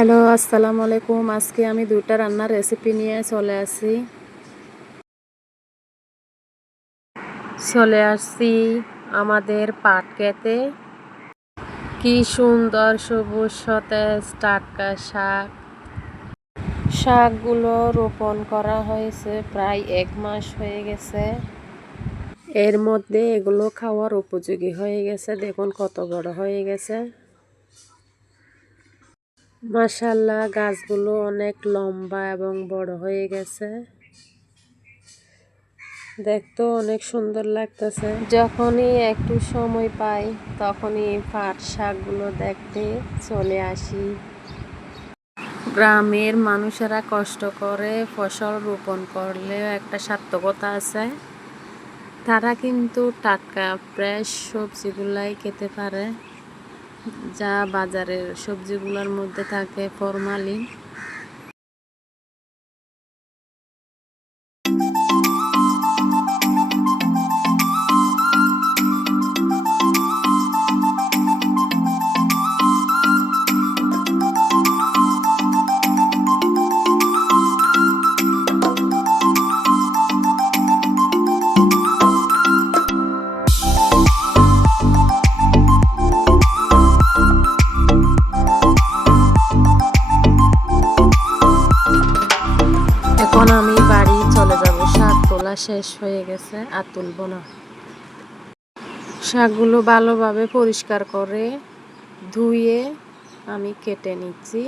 Hello, আসসালামু আলাইকুম। আজকে আমি ২টা রান্নার রেসিপি নিয়ে চলে আসছি আমাদের পাট ক্ষেতে। কি সুন্দর সবুজ সতেজ টাটকা শাক। শাকগুলো রোপণ করা হয়েছে প্রায় ১ মাস হয়ে গেছে। এর মধ্যে এগুলো খাওয়ার উপযোগী হয়ে গেছে। দেখুন কত বড় হয়ে গেছে। মাশাআল্লাহ, গাছগুলো অনেক লম্বা এবং বড় হয়ে গেছে। দেখতেও অনেক সুন্দর লাগতেছে। যখনই একটু সময় পাই তখনই পাট শাকগুলো দেখতে চলে আসি। গ্রামের মানুষেরা কষ্ট করে ফসল রোপণ করলেও একটা সার্থকতা আছে। তারা কিন্তু টাটকা ফ্রেশ সবজিগুলাই খেতে পারে, যা বাজারের সবজিগুলোর মধ্যে থাকে ফরমালিন। এখন আমি বাড়ি চলে যাব। শাক তোলা শেষ হয়ে গেছে, আর তুলব না। শাকগুলো ভালোভাবে পরিষ্কার করে ধুয়ে আমি কেটে নিচ্ছি।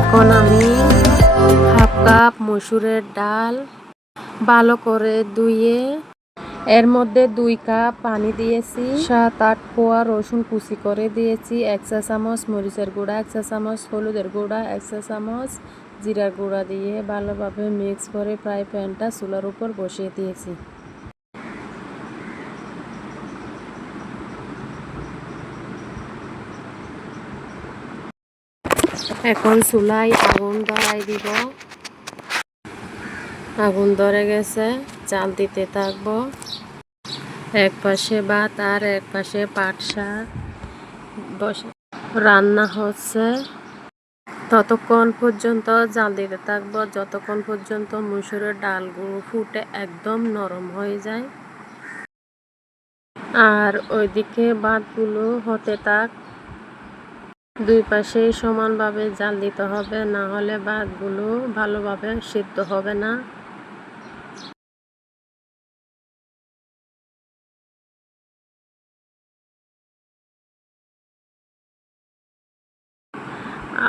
এখন আমি হাফ কাপ মসুরের ডাল ভালো করে ধুয়ে এর মধ্যে 2 কাপ পানি দিয়েছি, 7-8 কোয়া রসুন কুচি করে দিয়েছি, 1 চা চামচ মরিচের গুঁড়া, 1 চা চামচ হলুদের গুঁড়া, 1 চা চামচ জিরার গুঁড়া দিয়ে ভালোভাবে মিক্স করে ফ্রাই প্যানটা চুলার উপর বসিয়ে দিয়েছি। এখন চুলায় আগুন ধরাই দিব। আগুন ধরে গেছে, চাল দিতে থাকবো। এক পাশে ভাত আর এক পাশে পাট শাক বসে রান্না হচ্ছে। ততক্ষণ পর্যন্ত জাল দিতে থাকবো যতক্ষণ পর্যন্ত মসুরের ডালগুলো ফুটে একদম নরম হয়ে যায়। আর ওইদিকে ভাতগুলো হতে থাক। 2 পাশেই সমানভাবে জাল দিতে হবে, না হলে ভাতগুলো ভালোভাবে সিদ্ধ হবে না।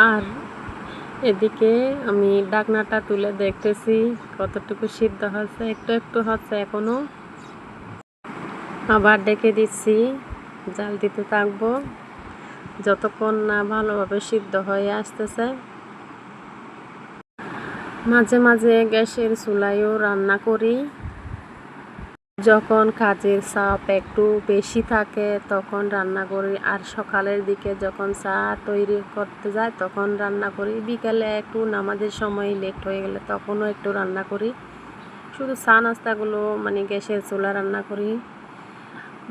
আর এদিকে আমি ঢাকনাটা তুলে দেখতেছি কতটুকু সিদ্ধ হচ্ছে। একটু একটু হচ্ছে এখনো। আবার ডেকে দিচ্ছি, জাল দিতে থাকবো যতক্ষণ না ভালোভাবে সিদ্ধ হয়ে আসতেছে। মাঝে মাঝে গ্যাসের চুলায়ও রান্না করি। যখন কাজের চাপ একটু বেশি থাকে তখন রান্না করি, আর সকালের দিকে যখন চা তৈরি করতে যায় তখন রান্না করি। বিকালে একটু নামাজের সময় লেট হয়ে গেলে তখনও একটু রান্না করি। শুধু চা নাস্তাগুলো গ্যাসের চুলা রান্না করি।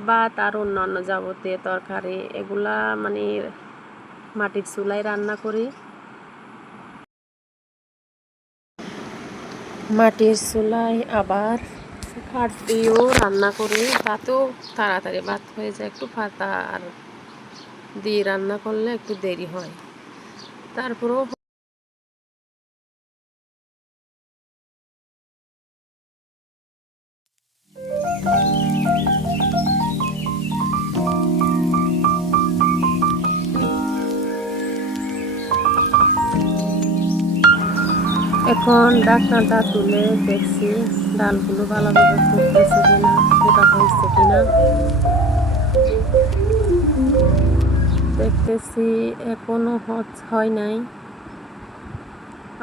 ভাত আর অন্যান্য যাবতীয় তরকারি এগুলা মাটির চুলায় রান্না করি। মাটির চুলায় আবার কাঠ দিয়েও রান্না করি, তাতেও তাড়াতাড়ি ভাত হয়ে যায়। একটু পাতা আর দিয়ে রান্না করলে একটু দেরি হয়, তারপরেও এখন ঢাকনাটা তুলে দেখছি ডালগুলো ভালোভাবে ফুটতেছে কিনা, ফোটা হয়েছে কিনা দেখতেছি। এখনো হয় নাই,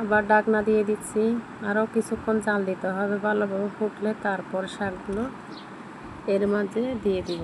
আবার ঢাকনা দিয়ে দিচ্ছি। আরও কিছুক্ষণ জাল দিতে হবে, ভালোভাবে ফুটলে তারপর শাকগুলো এর মাঝে দিয়ে দিব।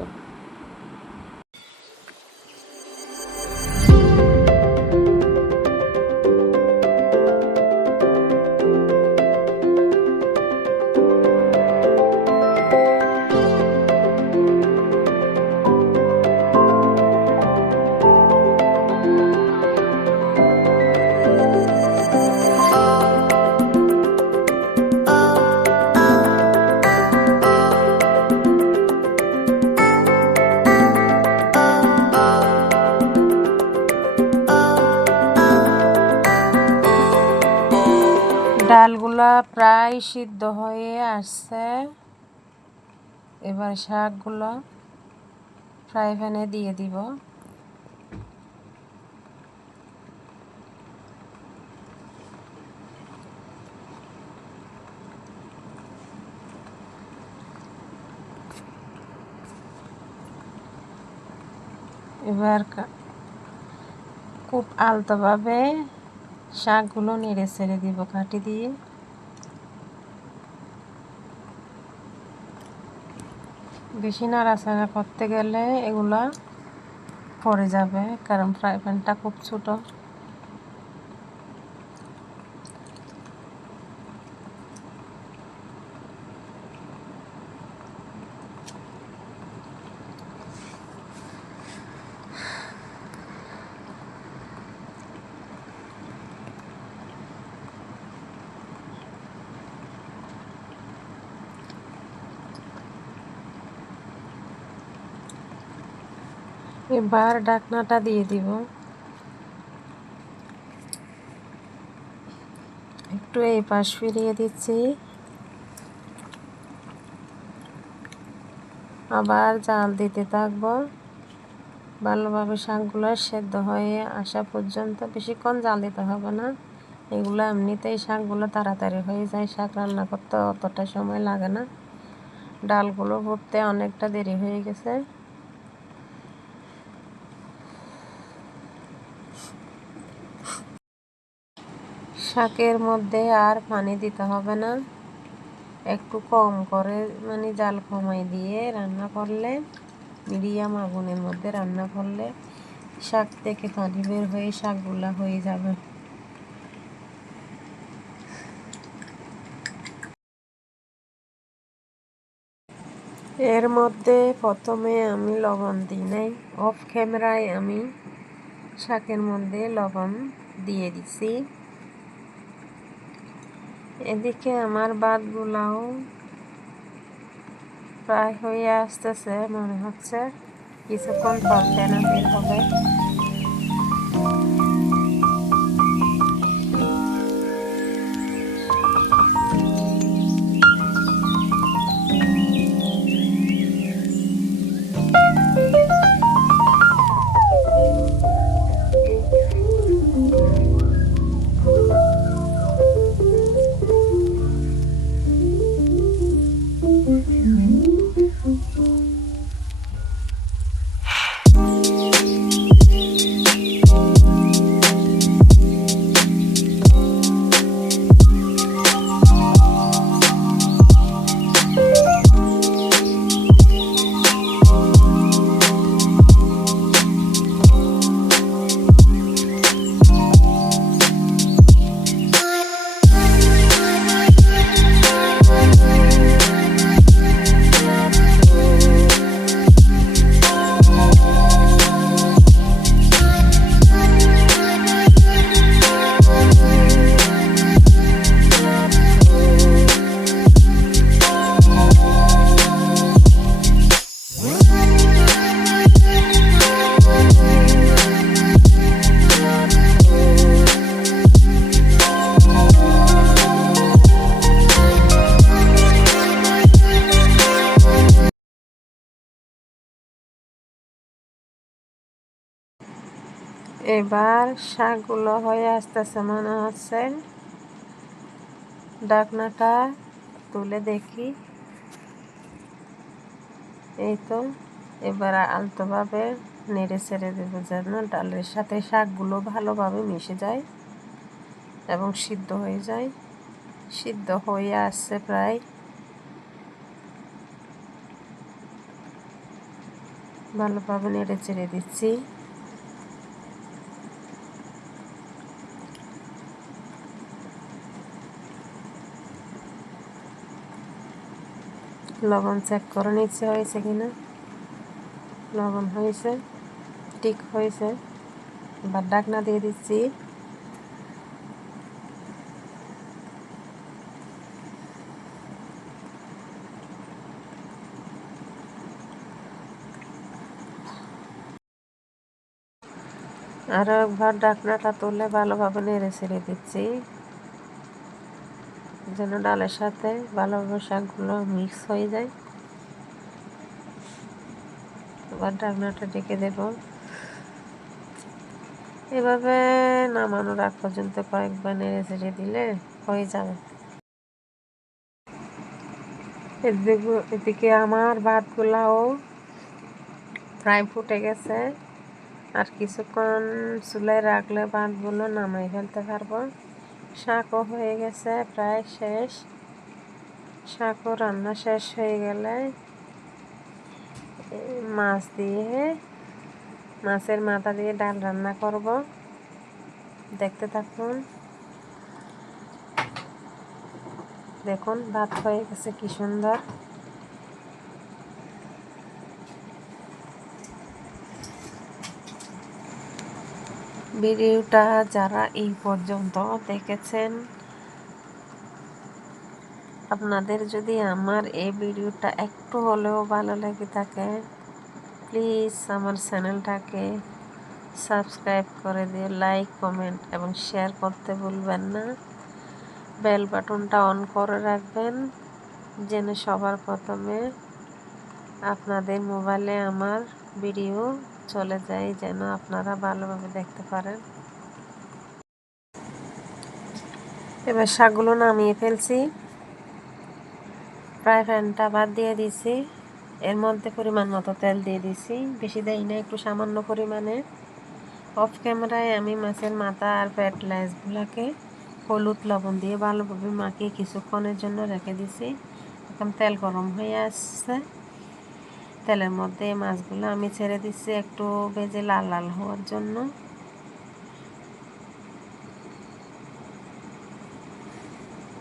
ডালগুলা প্রায় সিদ্ধ হয়ে আসছে, এবার শাকগুলো ফ্রাই প্যানে দিয়ে দিব। এবার খুব আলতোভাবে শাকগুলো নেড়ে ছেড়ে দিব কাঠি দিয়ে। বেশি নাড়াচাড়া করতে গেলে এগুলা পড়ে যাবে, কারণ ফ্রাই প্যানটা খুব ছোট। এবার ঢাকনাটা দিয়ে দিব, একটু এই পাশ ফিরিয়ে দিচ্ছি, আবার জাল দিতে থাকবো ভালোভাবে। শাকগুলো সেদ্ধ হয়ে আসা পর্যন্ত বেশিক্ষণ জাল দিতে হবে না, এগুলো এমনিতেই শাকগুলো তাড়াতাড়ি হয়ে যায়, শাক রান্না করতে অতটা সময় লাগে না। ডালগুলো ফুটতে অনেকটা দেরি হয়ে গেছে। শাকের মধ্যে আর পানি দিতে হবে না, একটু কম করে জাল কমাই দিয়ে রান্না করলে, মিডিয়াম আগুনের মধ্যে রান্না করলে শাক থেকে পানি বের হয়ে শাকগুলা হয়ে যাবে। এর মধ্যে প্রথমে আমি লবণ দিই নাই, অফ ক্যামেরায় আমি শাকের মধ্যে লবণ দিয়ে দিছি। এদিকে আমার ভাতগুলাও প্রায় হয়ে আসতেছে, মনে হচ্ছে কিছুক্ষণ পর ফেনা বের হবে। এবার শাকগুলো হয়ে আসতেছে মনে হচ্ছে। ঢাকনাটা তুলে দেখি, এই তো। এবার আলতোভাবে নেড়ে ছেড়ে দেবো যেন ডালের সাথে শাকগুলো ভালোভাবে মিশে যায় এবং সিদ্ধ হয়ে যায়। সিদ্ধ হয়ে আসছে প্রায়। ভালোভাবে নেড়ে চেড়ে দিচ্ছি। লবণ চেক করে নিচ্ছে হয়েছে কিনা। লবণ হয়েছে, ঠিক হয়েছে। এবার ঢাকনা দিয়ে দিচ্ছি। আরও একবার ঢাকনাটা তুলে ভালোভাবে নেড়ে ছেড়ে দিচ্ছি যেন ডালের সাথে ভালোভাবে শাকগুলো মিক্স হয়ে যায়। এবার ঢাকনাটা ঢেকে দেব। এভাবে নামানোর আগ পর্যন্ত কয়েকবার নেড়ে ছেড়ে দিলে হয়ে যাবে। এদিকে আমার ভাতগুলাও প্রায় ফুটে গেছে। আর কিছুক্ষণ চুলায় রাখলে ভাতগুলো নামাই ফেলতে পারবো। শাকও হয়ে গেছে প্রায় শেষ। শাকও রান্না শেষ হয়ে গেলে মাছ দিয়ে, মাছের মাথা দিয়ে ডাল রান্না করব। দেখতে থাকুন। দেখুন ভাত হয়ে গেছে কি সুন্দর। ভিডিওটা যারা এই পর্যন্ত দেখেছেন, আপনাদের যদি আমার এই ভিডিওটা একটু হলেও ভালো লেগে থাকে, প্লিজ আমার চ্যানেলটাকে সাবস্ক্রাইব করে দিয়ে লাইক, কমেন্ট এবং শেয়ার করতে ভুলবেন না। বেল বাটনটা অন করে রাখবেন যেন সবার প্রথমে আপনাদের মোবাইলে আমার ভিডিও চলে যায়, যেন আপনারা ভালোভাবে দেখতে পারেন। এবার শাকগুলো নামিয়ে ফেলছি। ফ্রাই প্যানটা বাদ দিয়ে দিছি। এর মধ্যে পরিমাণ মতো তেল দিয়ে দিছি, বেশি দেই না, একটু সামান্য পরিমাণে। অফ ক্যামেরায় আমি মাছের মাথা আর প্যাটলাইসগুলোকে হলুদ লবণ দিয়ে ভালোভাবে মাখিয়ে কিছুক্ষণের জন্য রেখে দিছি। এখন তেল গরম হয়ে আসছে। তেলের মধ্যে মাছগুলো আমি ছেড়ে দিচ্ছি একটু ভেজে লাল লাল হওয়ার জন্য।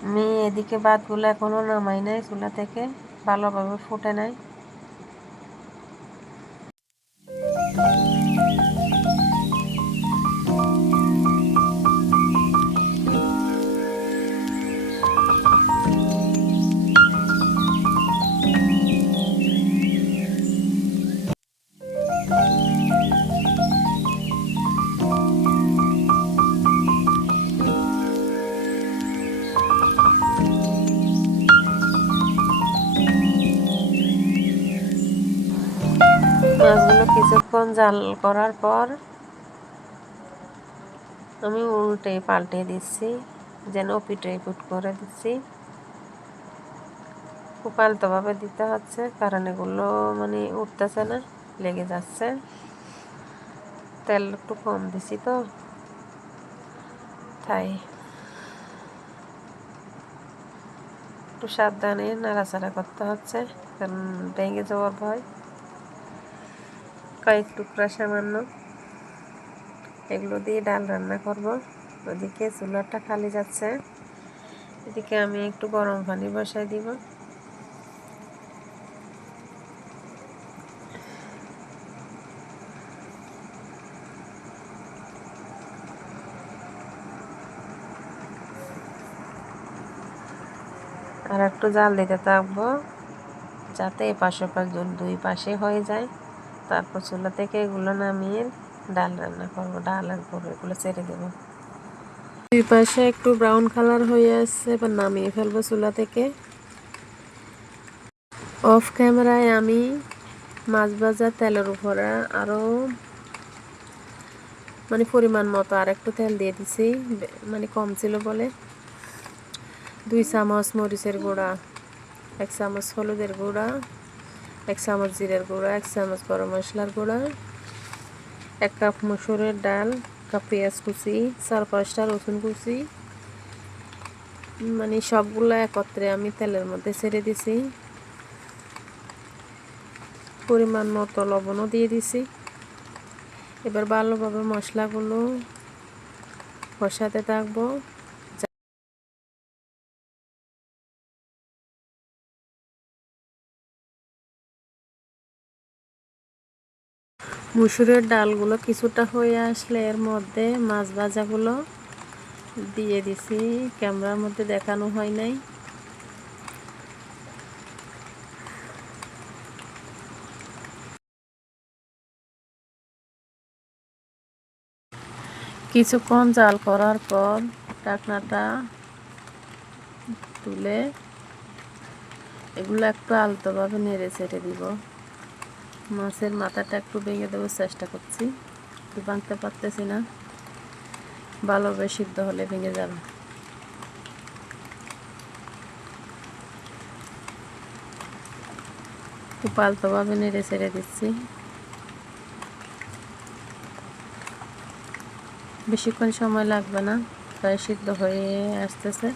আমি এদিকে ভাতগুলো এখনও নামাই নাই চুলা থেকে, ভালোভাবে ফুটে নাই। মাছগুলো কিছুক্ষণ জাল করার পর আমি উল্টে পাল্টে দিচ্ছি, যেন পিঠে পুট করে দিচ্ছি। খুব আলতোভাবে দিতে হচ্ছে কারণ এগুলো মানে উঠতেছে না, লেগে যাচ্ছে। তেল একটু কম দিছি তো তাই একটু সাবধানে নাড়াচাড়া করতে হচ্ছে, কারণ ভেঙে যাওয়ার ভয়। কয়েক টুকরা সামান্য এগুলো দিয়ে ডাল রান্না করব। ওদিকে চুলাটা খালি যাচ্ছে, এদিকে আমি একটু গরম পানি বসাই দিব। আর একটু জাল দিতে থাকবো যাতে এপাশ ওপাশ দুই পাশে হয়ে যায়। তারপর চুলা থেকে এগুলো নামিয়ে ডাল রান্না করব। ডালের পর এগুলো ছেড়ে দেবো। দুই পাশে একটু ব্রাউন কালার হয়ে আসছে, এবার নামিয়ে ফেলবো চুলা থেকে। অফ ক্যামেরায় আমি মাছ ভাজা তেলের উপরে আরও মানে পরিমাণ মতো আর একটু তেল দিয়ে দিছি, মানে কম ছিল বলে। 2 চামচ মরিচের গুঁড়া, 1 চামচ হলুদের গুঁড়া, 1 চামচ জিরের গুঁড়া, 1 চামচ গরম মশলার গুঁড়া, 1 কাপ মসুরের ডাল, 1 কাপ পেঁয়াজ কুচি, 4-5টা রসুন কুচি, মানে সবগুলো একত্রে আমি তেলের মধ্যে ছেড়ে দিছি। পরিমাণ মতো লবণও দিয়ে দিছি। এবার ভালোভাবে মশলাগুলো কষাতে থাকবো। মুসুরের ডালগুলো কিছুটা হয়ে আসলে এর মধ্যে মাছ ভাজাগুলো দিয়ে দিছি। ক্যামেরার মধ্যে দেখানো হয় নাই। কিছুক্ষণ জাল করার পর ঢাকনাটা তুলে এগুলো একটু আলতোভাবে নেড়ে চেড়ে দিব। মাছের মাথাটা একটু ভেঙে দেওয়ার চেষ্টা করছি, একটু ভাঙতে পারতেছি না, ভালোভাবে সিদ্ধ হলে ভেঙে যাবে। খুব আলতোভাবে নেড়ে চেড়ে দিচ্ছি। বেশিক্ষণ সময় লাগবে না, প্রায় সিদ্ধ হয়ে আসতেছে।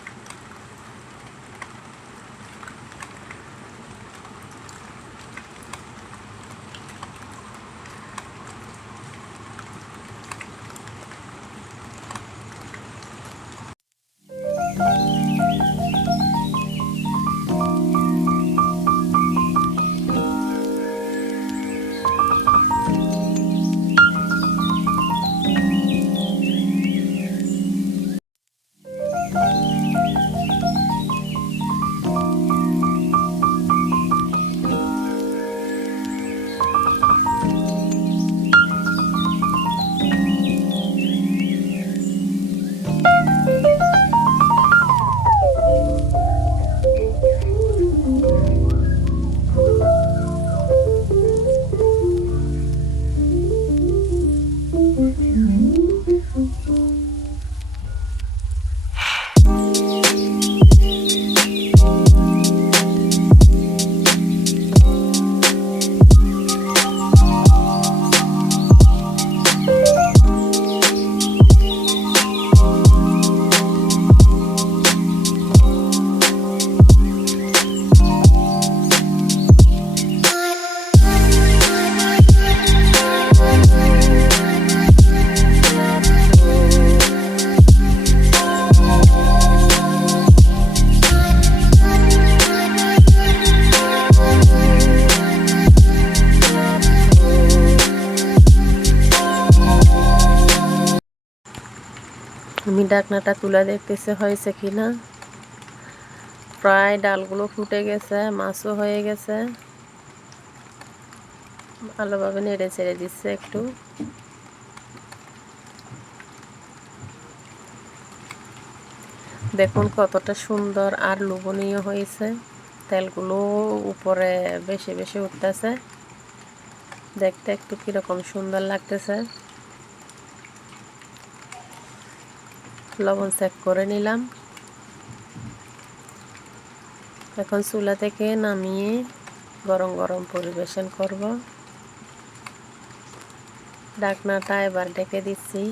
আমি ঢাকনাটা তুলে দেখতেছে হয়েছে কিনা। প্রায় ডালগুলো ফুটে গেছে, মাছও হয়ে গেছে। ভালোভাবে নেড়ে ছেড়ে দিচ্ছে একটু। দেখুন কতটা সুন্দর আর লোভনীয় হয়েছে। তেলগুলো উপরে বেশি বেশি উঠতেছে, দেখতে একটু কিরকম সুন্দর লাগতেছে। লবণ চেক করে নিলাম। এখন চুলা থেকে নামিয়ে গরম গরম পরিবেশন করব। ঢাকনাটা এবার ঢেকে দিচ্ছি।